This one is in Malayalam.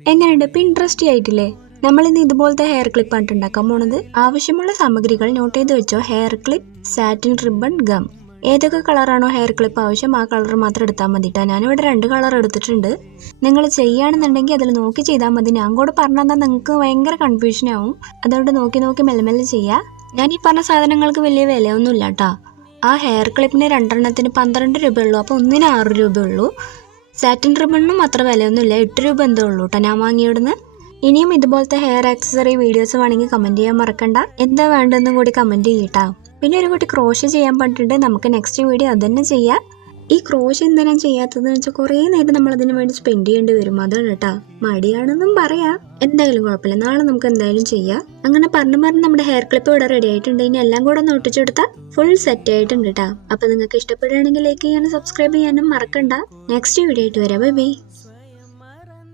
എങ്ങനെയുണ്ട്? ഇപ്പം ഇൻട്രസ്റ്റി ആയിട്ടില്ലേ? നമ്മളിന്ന് ഇതുപോലത്തെ ഹെയർ ക്ലിപ്പാണ് ഉണ്ടാക്കാൻ പോണത്. ആവശ്യമുള്ള സാമഗ്രികൾ നോട്ട് ചെയ്ത് വെച്ചോ. Hair clip, satin ribbon, gum. ഏതൊക്കെ കളറാണോ ഹെയർ ക്ലിപ്പ് ആവശ്യം ആ കളർ മാത്രം എടുത്താൽ മതിട്ടാ. ഞാനിവിടെ 2 കളർ എടുത്തിട്ടുണ്ട്. നിങ്ങൾ ചെയ്യുകയാണെന്നുണ്ടെങ്കിൽ അതിൽ നോക്കി ചെയ്താൽ മതി. ഞാൻ കൂടെ പറഞ്ഞു തന്നാൽ നിങ്ങൾക്ക് ഭയങ്കര കൺഫ്യൂഷൻ ആവും. അതുകൊണ്ട് നോക്കി മെല്ലെ മെല്ലെ ചെയ്യുക. ഞാൻ ഈ പറഞ്ഞ സാധനങ്ങൾക്ക് വലിയ വിലയൊന്നുമില്ല കേട്ടോ. ആ ഹെയർ ക്ലിപ്പിന് 2 12 രൂപയുള്ളൂ. അപ്പോൾ ഒന്നിന് 6 രൂപയുള്ളൂ. സാറ്റിൻ റിബണിനും അത്ര വിലയൊന്നുമില്ല, 8 രൂപ എന്തോ ഉള്ളൂ കേട്ടോ ഞാൻ വാങ്ങിയിടുന്ന്. ഇനിയും ഇതുപോലത്തെ ഹെയർ ആക്സസറി വീഡിയോസ് വേണമെങ്കിൽ കമൻറ്റ് ചെയ്യാൻ മറക്കണ്ട. എന്താ വേണ്ടതെന്നും കൂടി കമൻറ്റ് ചെയ്യട്ടാ. പിന്നെ ഒരു കുട്ടി ക്രോഷ് ചെയ്യാൻ പറഞ്ഞിട്ടുണ്ട്. നമുക്ക് നെക്സ്റ്റ് വീഡിയോ അതന്നെ ചെയ്യാം. ഈ ക്രോഷ് എന്തിനാ ചെയ്യാത്തതെന്ന് വെച്ചാൽ കുറേ നേരം നമ്മൾ അതിന് വേണ്ടി സ്പെൻഡ് ചെയ്യേണ്ടി വരും. അതാണ് കേട്ടാ. മടിയാണെന്നും പറയാം. എന്തായാലും കുഴപ്പമില്ല, നാളെ നമുക്ക് എന്തായാലും ചെയ്യാം. അങ്ങനെ പറഞ്ഞ് നമ്മുടെ ഹെയർ ക്ലിപ്പ് ഇവിടെ റെഡി ആയിട്ടുണ്ട്. ഇനി എല്ലാം കൂടെ ഒന്ന് ഒട്ടിച്ചെടുത്താൽ ഫുൾ സെറ്റ് ആയിട്ടുണ്ട് കേട്ടോ. അപ്പൊ നിങ്ങൾക്ക് ഇഷ്ടപ്പെടുകയാണെങ്കിൽ ലൈക്ക് ചെയ്യാനും സബ്സ്ക്രൈബ് ചെയ്യാനും മറക്കണ്ട. നെക്സ്റ്റ് വീഡിയോ ആയിട്ട് വരാം. Bye bye.